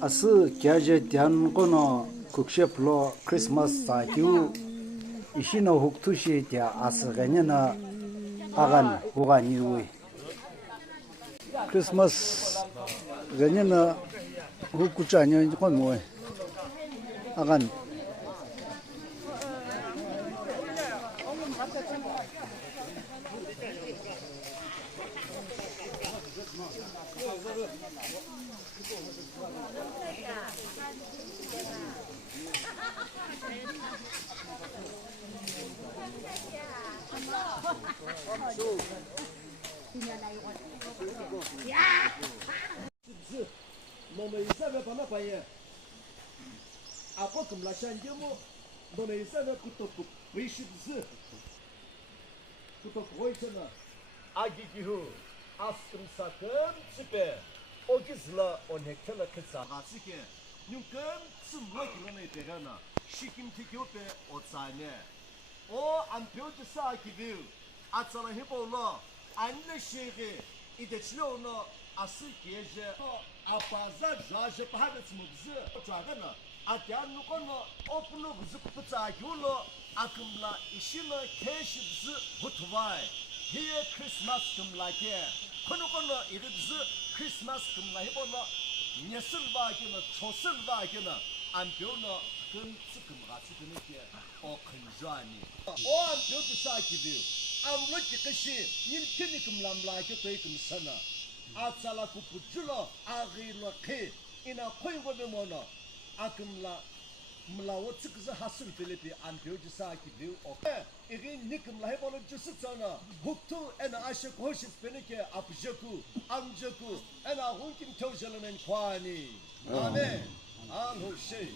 Asu Kiyezhe ghono khukishe phulo Christmas akeu ishino huktushi tia asganyana agan hugani Christmas ganyana hukuchanya komo agan 너네 이사회 받나 봐요. 아빠 금라산 게뭐 너네 이사회 그것도 위시스 그것도 보이잖아. 아기기후 아스금사금 집에 오기슬라 온핵텔라 크사 하시게 뉴금 스무기로네 되가나 시김티교페 오사네 오 안표트사 기뷰 아차라 히볼라 안내시게 이데치로노 Asu Kiyezhe apaza jaje pahaga tsumubzi chagana atyan kono opno bzukputsa yulo akumla ishina keshibzi hutwai hiye Christmas kumlake kono idibzi Christmas kumla hibono nyesilva gina chosilva gina ambyono kun tsikumga tsikumike o kunjani o ambyo tsakibi amlaki kashi yiltini kumlamlake toykum sana Atsala kupujula agila ke ina koingo de mono akumla mlawo tsikza hasul filipi anpyo jisa kibiu okay igin nikum la hebolo jusitsana huktu ena ashik hoshit penike apjaku amjaku ena hunkin tawjalanen kwani amen al hoshe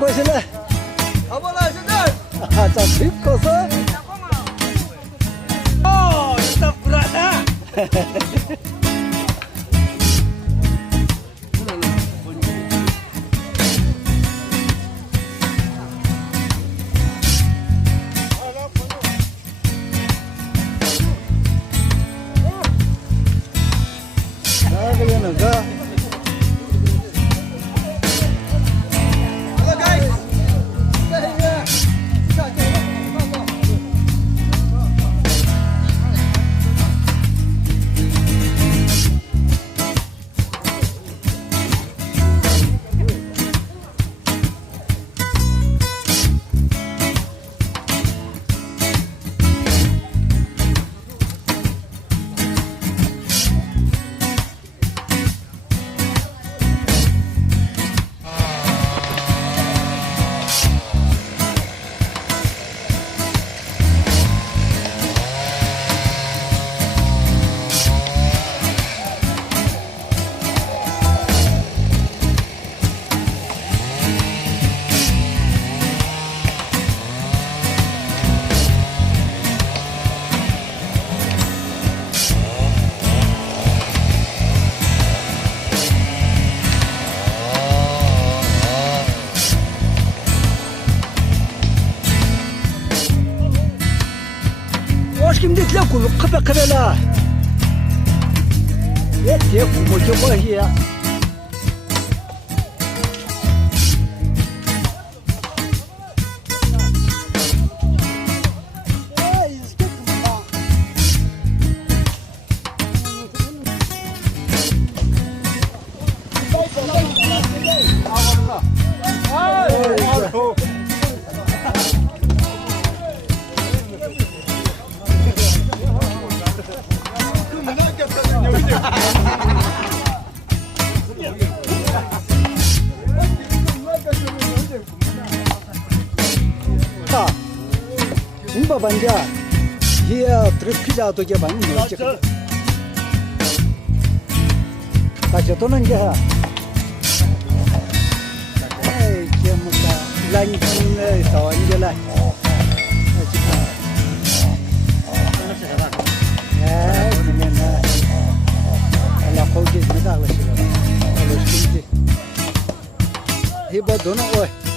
거실래? 가봐라 진짜. 아, 자, 집 거서. 일단 불안다. 아, 그러면 그. 김대 tle ku khabe khabe la ye te ku mo ke ba hiya Umba banja hiya tripkija to ke bani no che ta che to nan ja ai ke muka lan kin sa wan je la kimena ala khoje na da la shi ala shi hi ba dono oi